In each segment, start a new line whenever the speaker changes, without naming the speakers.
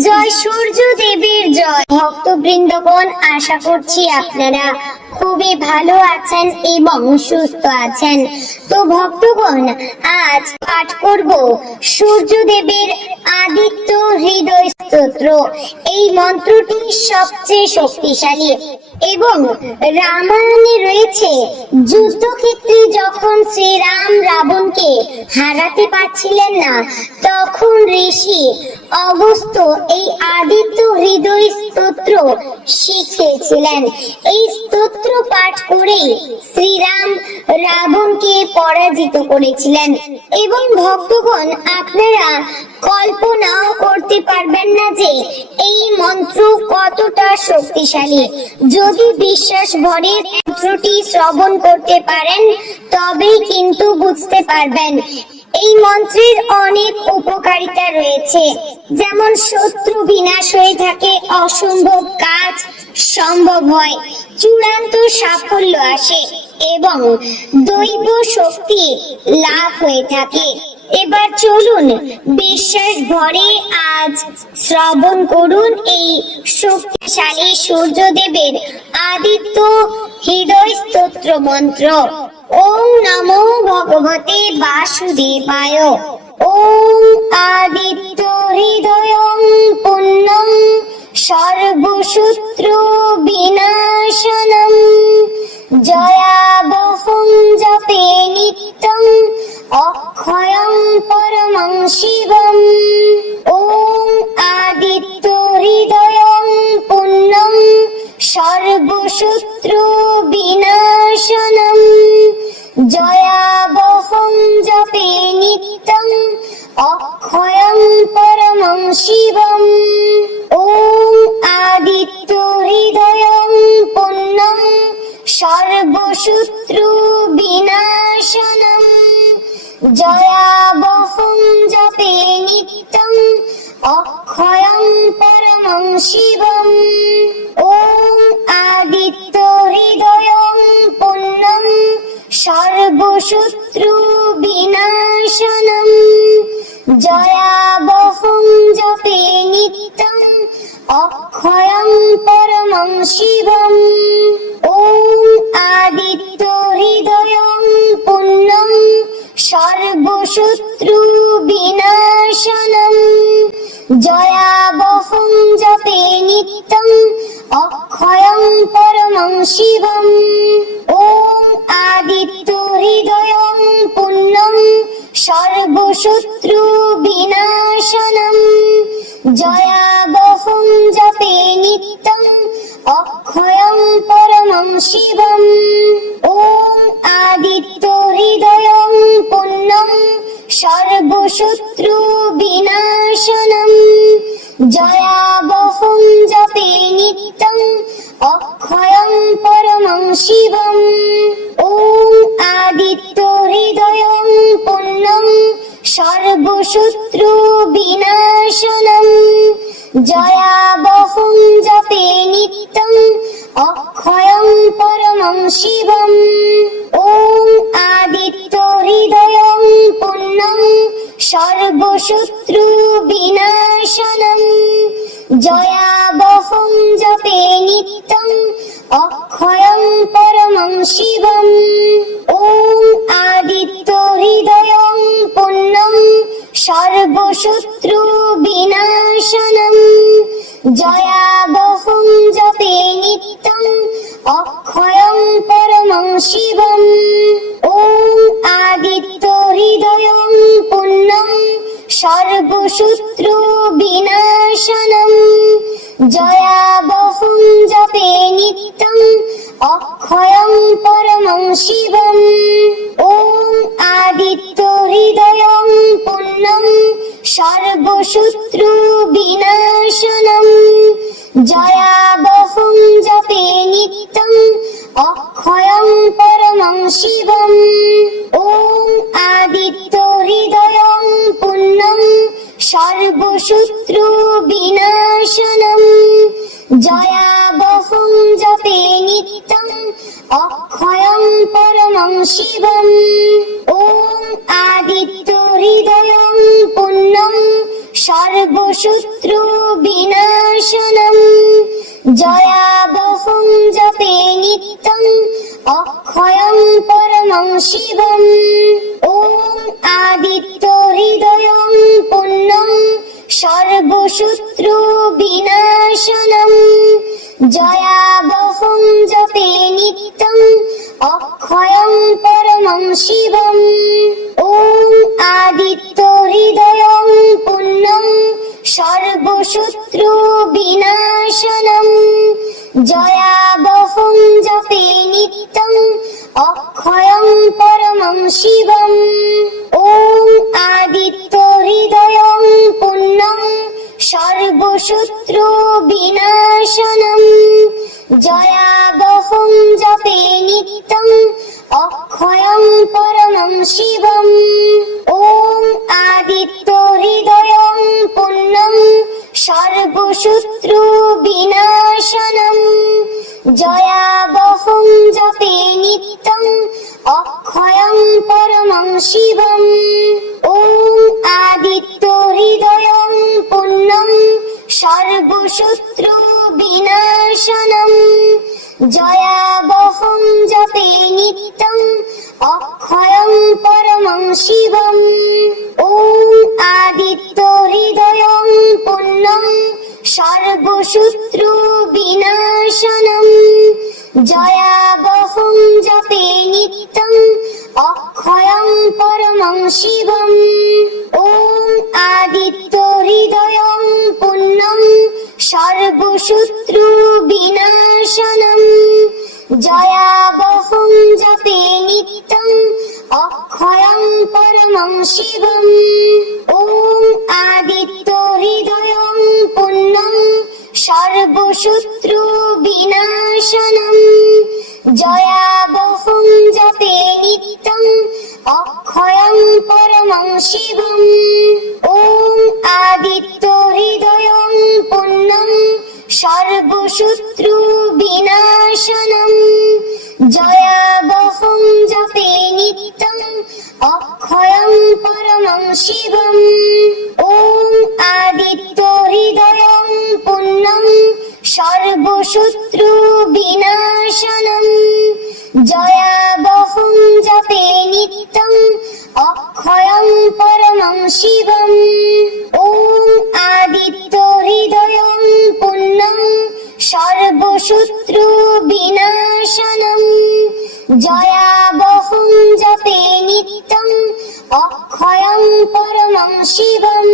জয় সূর্য দেবীর জয়। ভক্তবৃন্দগণ, আশা করছি আপনারা খুবই ভালো আছেন এবং সুস্থ আছেন। তো ভক্তগণ, আজ পাঠ করব সূর্যদেবের আদিত্য হৃদয় স্তোত্র। এই মন্ত্রটি সবচেয়ে শক্তিশালী এবং রামায়ণে রয়েছে। যুদ্ধক্ষেত্রে যখন শ্রীরাম রাবণকে হারাতে পারছিলেন না, তখন ঋষি অগস্ত এই আদিত্য হৃদয় স্তোত্র শিখিয়েছিলেন। এই স্তোত্র পাঠ করেই শ্রীরাম রাবণকে পরাজিত করেছিলেন এবং ভক্তগণ, আপনারা কল্পনাও করতে পারবেন না যে এই মন্ত্র কতটা শক্তিশালী। যদি বিশ্বাস ভরে মন্ত্রটি শ্রবণ করতে পারেন, তবেই কিন্তু বুঝতে পারবেন এই মন্ত্রের অনেক উপকারিতা রয়েছে। যেমন শত্রু বিনাশ হয়ে থাকে, অসম্ভব কাজ সম্ভব হয়, চূড়ান্ত সাফল্য আসে এবং দৈব শক্তি লাভ হয়ে থাকে। এবার চলুন বিশ্বাস ভরে আজ শ্রবণ করুন এই শক্তিশালী সূর্যদেবের আদিত্য হৃদয় স্তোত্র মন্ত্র। ওম নমো ভগবতে বাসুদেবায়। ওম আদিত্য হৃদয় পুণ্যম সর্বশত্রু বিনাশনম। জয়াবহং জপে নিত্যম অক্ষয়ং পরমং শিবম। ওম আদিত্য হৃদয়ং পুণ্যম সর্বশত্রু বিনাশনম। অক্ষয়ং পরমং শিবম। ওম আদিত্য হৃদয়ং পুণ্যম সর্বশত্রু বিনাশনম। জয়াবহং নিত্যম অক্ষয়ং পরমং শিবম ওম আদিত্য হৃদয়ং পুণ্যম সর্বশত্রু বিনাশনম জয়াবহং জপে নিত্যম অক্ষয়ং পরমং শিবম ওম আদিত্য হৃদয়ং পুণ্যম সর্বশত্রু বিনাশনম জয়াবহং পরমং শিবম ওম আদিত্য হৃদয়ং পুণ্যম সর্বশত্রু বিনাশনম জয়াবহং জপে নিত্যম অক্ষয়ং পরমং শিবম ওম আদিত্য হৃদয়ং পুণ্যম সর্বশত্রু বিনাশনম জয়াবহং জপে নিত্যম অক্ষয়ং পরমং শিবম। ওম আদিত্য হৃদয়ং সর্বশত্রু বিনাশনম জয়াবহং জপে নিত্যম অক্ষয়ং সর্বশত্রু অক্ষয়ং পরমং শিবম, ওম আদিত্য হৃদয়ং পুণ্যম, সর্বশত্রু বিনাশনম। জয়াবহং জপে নিত্যম অক্ষয়ং পরমং শিবম। সর্বশত্রু বিনাশনম। জয়াবহং জপে নিত্যম অক্ষয়ং পরমং শিবম। ওম আদিত্য হৃদয়ং পুণ্যম, সর্বশত্রু বিনাশনম। জয়াবহং জপে নিত্যম অক্ষয়ং পরমং শিবম। ওম আদিত্য হৃদয়ং পুণ্যম সর্বশত্রু বিনাশনম। জয়াবহং জপে নিত্যম অক্ষয়ং পরমং শিবম। ওম আদিত্য হৃদয়ং পুণ্যম সর্বশত্রু বিনাশনম। জয়াবহং জপে নিত্যম অক্ষয়ং পরমং শিবম। সর্বশত্রু বিনাশনম। জয়াবহং জপে নিত্যম অক্ষয়ম পরমম শিবম। ওম আদিত্য সর্বশত্রু বিনাশনম জয়াবহং জপে নিত্যম, অক্ষয়ং পরমং শিবম। ওম আদিত্য হৃদয়ং পুণ্যম সর্বশত্রু বিনাশনম জয়াবহং জপে নিত্যম, অক্ষয়ং পরমং শিবম। সর্বশত্রু বিনাশনম জয়াবহং জপে নিত্যম অক্ষয়ং পরমং শিবম। ওম আদিত্য হৃদয়ং পুণ্যম সর্বশত্রু বিনাশনম জয়াবহং জপে নিত্যম অক্ষয়ং পরমং শিবম। সর্বশত্রু বিনাশনম। জয়াবহং জপে নিত্যম, অক্ষয়ং পরমং শিবম। ওম আদিত্য হৃদয়ং পুণ্যম, সর্বশত্রু বিনাশনম। জয়াবহং জপে নিত্যম অক্ষয়ং পরমং শিবম ওম আদিত্য হৃদয়ং পুণ্যম সর্বশত্রু বিনাশনম জয়াবহং জপে নিত্যম অক্ষয়ং পরমং শিবম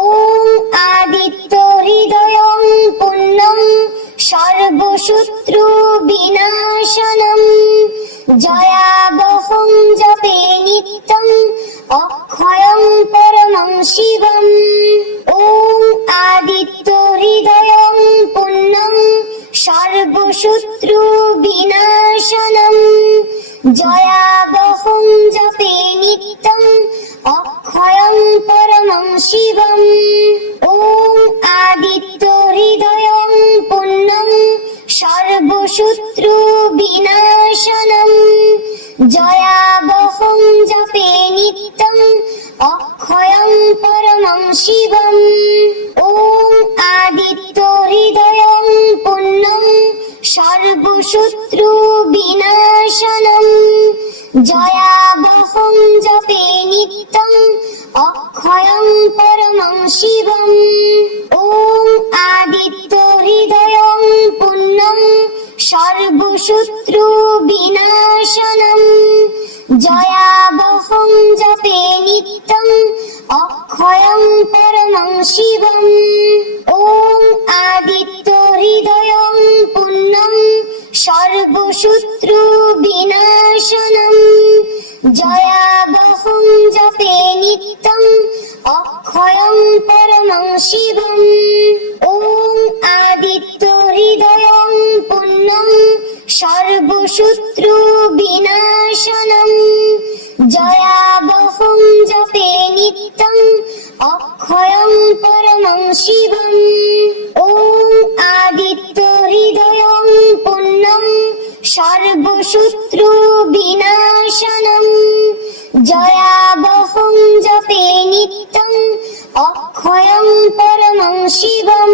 ওম আদিত্য হৃদয়ং পুণ্যম সর্বশত্রু বিনাশনম জয়াবহং জপে অক্ষয়ং পরমং শিবম। ওম আদিত্য হৃদয়ং পুণ্যম সর্বশত্রু বিনাশনম। জয়াবহং জপে অক্ষয়ং পরমং শিবম। সর্বশত্রু বিনাশনম। জয়াবহং জপে নিত্যম অক্ষয়ং পরমং শিবম। ওম আদিত্য হৃদয়ং পুণ্যম, সর্বশত্রু বিনাশনম। জয়াবহং জপে নিত্যম অক্ষয়ং পরমং শিবম। ওম আদিত্য হৃদয়ং পুণ্যম সর্বশত্রু বিনাশনম। জয়াবহং জপে নিত্যম অক্ষয়ং পরমং শিবম। ওম আদিত্য হৃদয়ং পুণ্যম, সর্বশত্রু বিনাশনম। জয়াবহং জপে নিত্যম অক্ষয়ং পরমং শিবম। ওম আদিত্য সর্বশত্রু বিনাশনম। জয়াবহম জপে নিত্যম অক্ষয়ম পরমং শিবম।